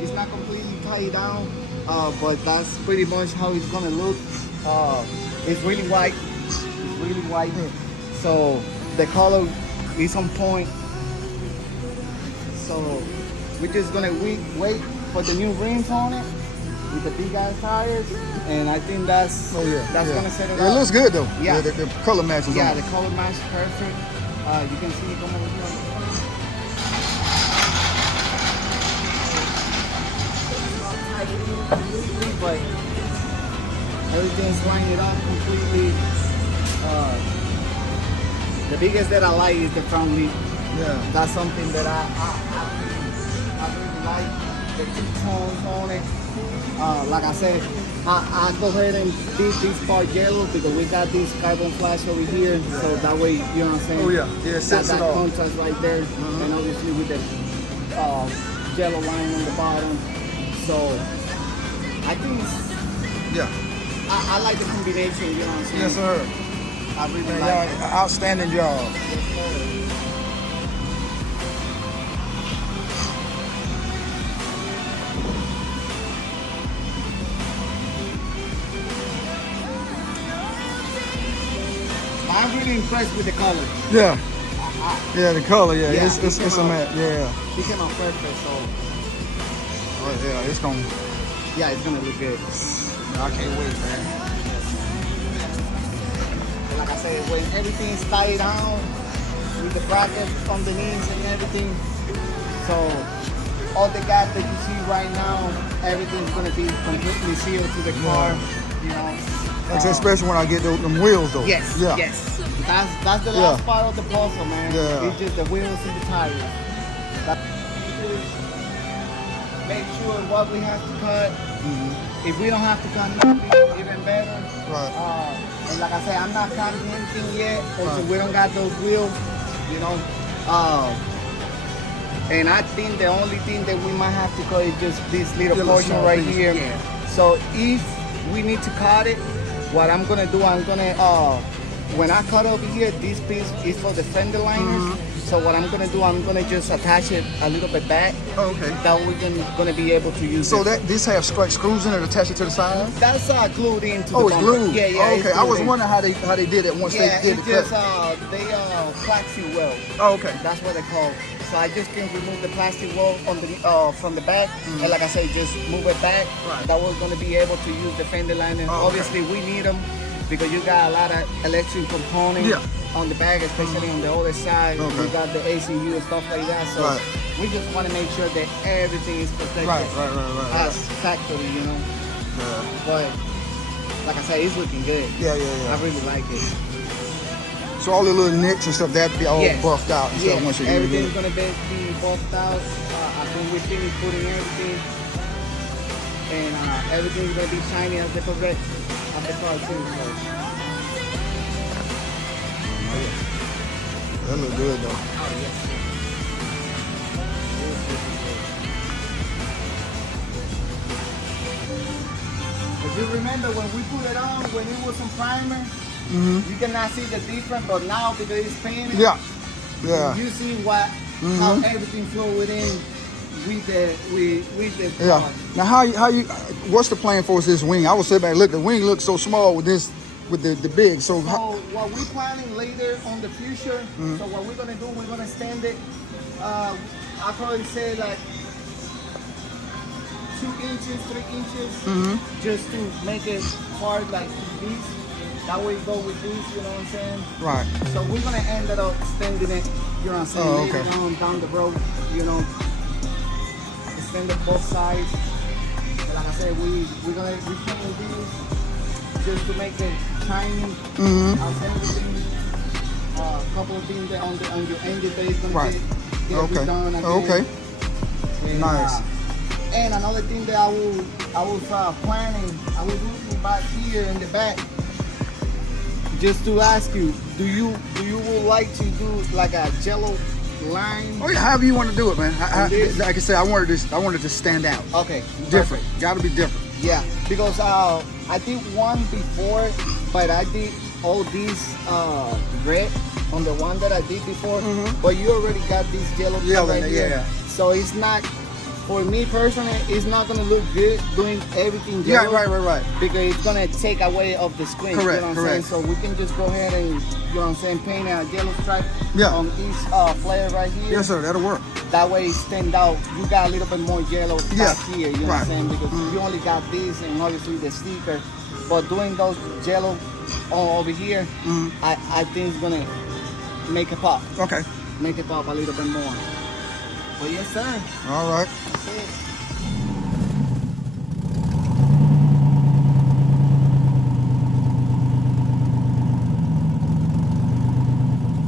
It's not completely tied down, but that's pretty much how it's gonna look. It's really white. It's really white. So the color is on point. So we're just gonna wait for the new rims on it with the big ass tires, and I think that's gonna set it up. It looks good though. Yeah, the color matches. Yeah, on the color match perfect. You can see it come over here on the front. But everything's lined up completely. The biggest that I like is the front wheel. Yeah. That's something that I really like. The two tones on it. Like I said, I go ahead and did this part yellow because we got this carbon flash over here, so that way, you know what I'm saying? Oh yeah, it sets that it off. contrast right there, and obviously with the yellow line on the bottom. So I think I like the combination, you know what I'm saying? Yes, sir. I really like it. Outstanding job. Yes, sir. I'm really impressed with the color. Yeah. Yeah, the color. Yeah, Yeah, it's a match. Yeah. It came out perfect, so Oh yeah, it's gonna. yeah, it's gonna look good. I can't wait, man. Like I said, when everything is tied down with the bracket underneath and everything, so all the gap that you see right now, everything's gonna be completely sealed to the car. You know. Especially when I get them wheels though. Yes. Yeah. Yes. That's the last part of the puzzle, man. Yeah. It's just the wheels and the tires. Make sure what we have to cut. If we don't have to cut nothing, even better. Right. And like I said, I'm not cutting anything yet until we don't got those wheels, you know. And I think the only thing that we might have to cut is just this little portion right here. Yeah. So if we need to cut it, what I'm gonna do, when I cut over here, this piece is for the fender liners. So what I'm gonna do, I'm gonna just attach it a little bit back. Oh, okay. That we're gonna be able to use. So it. this have straight screws in it attached to the side? That's glued into Oh, the it's bumper. glued. Yeah, yeah. Oh, it's okay. I was glued in. wondering how they did it once Yeah, they did it's the just cut. they plastic weld. Oh, okay. That's what they call. So I just can remove the plastic weld on the from the back, and like I say, just move it back. Right. That was gonna be able to use the fender liner. Oh, okay. Obviously, we need them because you got a lot of electric components on the back, especially on the other side. Okay. You got the ACU and stuff like that. So we just want to make sure that everything is protected. Right. As factory, you know. Yeah. But like I said, it's looking good. Yeah. I really like it. So all the little nicks and stuff that be all buffed out and stuff once you get it. Everything's gonna be buffed out. I think we finished putting everything, and everything's gonna be shiny as the progress of the car too. So. That look good though. Oh yes. If you remember when we put it on, when it was on primer, you cannot see the difference, but now because it's painted, Yeah. you see how everything flow within with the Yeah. Now how you what's the plan for this wing? I was sitting back, look, the wing looks so small with this with the big. So what we're planning later on the future, so what we're gonna do, we're gonna stand it. I probably say like 2 inches, 3 inches, just to make it hard like this. That way you go with this, you know what I'm saying? Right. So we're gonna end up extending it, you know what I'm saying? Oh, Later okay. on down the road, you know, extend it both sides. But like I said, we're gonna repaint this just to make it shiny. I'll send everything. A couple of things that on your engine bay is gonna get redone again. Okay. And, Nice. And another thing that I was planning, I was looking back here in the back, just to ask you, do you would like to do like a jello line? Oh yeah, however you want to do it, man. This? Like I said, I wanted to stand out. Okay. Different. Perfect. Got to be different. Yeah, because I did one before, but I did all these red on the one that I did before. But you already got this yellow Yellow, right here, yeah. so it's not for me personally, it's not gonna look good doing everything yellow. Yeah, right. Because it's gonna take away of the screen. Correct, You know what I'm saying? correct. So we can just go ahead and, you know what I'm saying, paint a yellow stripe Yeah. on each flare right here. Yes, sir. That'll work. That way it stand out. You got a little bit more yellow Yeah, back here. You know what I'm saying? Because you only got this and obviously the sticker. But doing those yellow over here, I think it's gonna make it pop. Okay. Make it pop a little bit more. But yes, sir. All right. That's it.